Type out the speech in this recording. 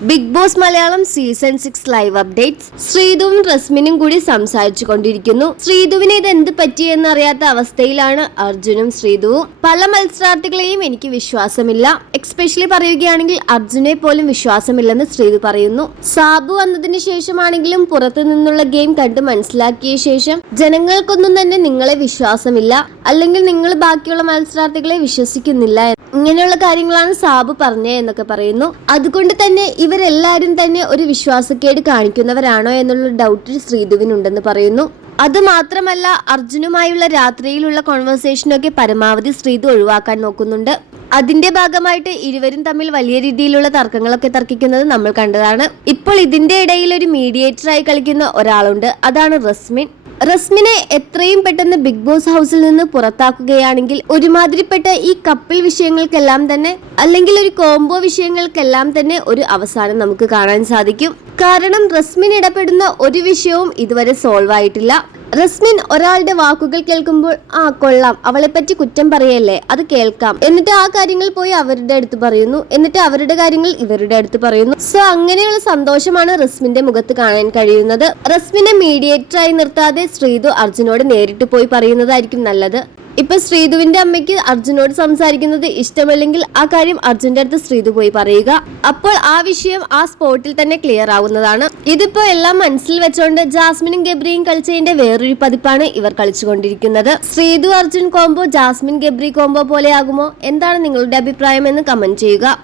Bigg Boss Malayalam season six live updates. ശ്രീധുവും റസ്മിനും കൂടി സംസാരിച്ചു കൊണ്ടിരിക്കുന്നു ശ്രീധുവിന് ഇത് എന്ത് പറ്റിയെന്ന് അവസ്ഥയിലാണ് അർജുനും ശ്രീധുവും. പല മത്സരാർത്ഥികളെയും എനിക്ക് വിശ്വാസമില്ല. എക്സ്പെഷ്യലി പറയുകയാണെങ്കിൽ അർജുനെ പോലും വിശ്വാസമില്ലെന്ന് ശ്രീധു പറയുന്നു. സാബു വന്നതിന് ശേഷമാണെങ്കിലും പുറത്തു നിന്നുള്ള ഗെയിം കണ്ട് മനസ്സിലാക്കിയ ശേഷം ജനങ്ങൾക്കൊന്നും തന്നെ നിങ്ങളെ വിശ്വാസമില്ല. അല്ലെങ്കിൽ നിങ്ങൾ ബാക്കിയുള്ള മത്സരാർത്ഥികളെ വിശ്വസിക്കുന്നില്ല ഇങ്ങനെയുള്ള കാര്യങ്ങളാണ് സാബു പറഞ്ഞത് എന്നൊക്കെ പറയുന്നു. അതുകൊണ്ട് തന്നെ ഇവരെല്ലാവരും തന്നെ ഒരു വിശ്വാസക്കേട് കാണിക്കുന്നവരാണോ എന്നുള്ള ഡൗട്ട് ശ്രീധുവിനുണ്ടെന്ന് പറയുന്നു. അതുമാത്രമല്ല അർജുനുമായുള്ള രാത്രിയിലുള്ള കോൺവെർസേഷനൊക്കെ പരമാവധി ശ്രീധു ഒഴിവാക്കാൻ നോക്കുന്നുണ്ട്. അതിന്റെ ഭാഗമായിട്ട് ഇരുവരും തമ്മിൽ വലിയ രീതിയിലുള്ള തർക്കങ്ങളൊക്കെ തർക്കിക്കുന്നത് നമ്മൾ കണ്ടതാണ്. ഇപ്പോൾ ഇതിന്റെ ഇടയിൽ ഒരു മീഡിയേറ്ററായി കളിക്കുന്ന ഒരാളുണ്ട്. അതാണ് റസ്മിൻ. റസ്മിനെ എത്രയും പെട്ടെന്ന് ബിഗ് ബോസ് ഹൗസിൽ നിന്ന് പുറത്താക്കുകയാണെങ്കിൽ ഒരുമാതിരിപ്പെട്ട ഈ കപ്പിൾ വിഷയങ്ങൾക്കെല്ലാം തന്നെ അല്ലെങ്കിൽ ഒരു കോംബോ വിഷയങ്ങൾക്കെല്ലാം തന്നെ ഒരു അവസാനം നമുക്ക് കാണാൻ സാധിക്കും. കാരണം റസ്മിൻ ഇടപെടുന്ന ഒരു വിഷയവും ഇതുവരെ സോൾവ് ആയിട്ടില്ല. റസ്മിൻ ഒരാളുടെ വാക്കുകൾ കേൾക്കുമ്പോൾ ആ കൊള്ളാം അവളെ പറ്റി കുറ്റം പറയല്ലേ അത് കേൾക്കാം. എന്നിട്ട് ആ കാര്യങ്ങൾ പോയി അവരുടെ അടുത്ത് പറയുന്നു. എന്നിട്ട് അവരുടെ കാര്യങ്ങൾ ഇവരുടെ അടുത്ത് പറയുന്നു. സോ അങ്ങനെയുള്ള സന്തോഷമാണ് റസ്മിന്റെ മുഖത്ത് കാണാൻ കഴിയുന്നത്. റസ്മിനെ മീഡിയേറ്ററായി നിർത്താതെ ശ്രീതു അർജുനോട് നേരിട്ട് പോയി പറയുന്നതായിരിക്കും നല്ലത്. ഇപ്പൊ ശ്രീധുവിന്റെ അമ്മയ്ക്ക് അർജുനോട് സംസാരിക്കുന്നത് ഇഷ്ടമല്ലെങ്കിൽ ആ കാര്യം അർജുന്റെ അടുത്ത് ശ്രീധു പോയി പറയുക. അപ്പോൾ ആ വിഷയം ആ സ്പോട്ടിൽ തന്നെ ക്ലിയർ ആവുന്നതാണ്. ഇതിപ്പോ എല്ലാം മനസ്സിൽ വെച്ചുകൊണ്ട് ജാസ്മിനും ഗബ്രിയും കളിച്ചതിന്റെ വേറൊരു പതിപ്പാണ് ഇവർ കളിച്ചുകൊണ്ടിരിക്കുന്നത്. Sreedhu Arjun combo Jasmine Gabri combo പോലെയാകുമോ എന്താണ് നിങ്ങളുടെ അഭിപ്രായം എന്ന് കമന്റ് ചെയ്യുക.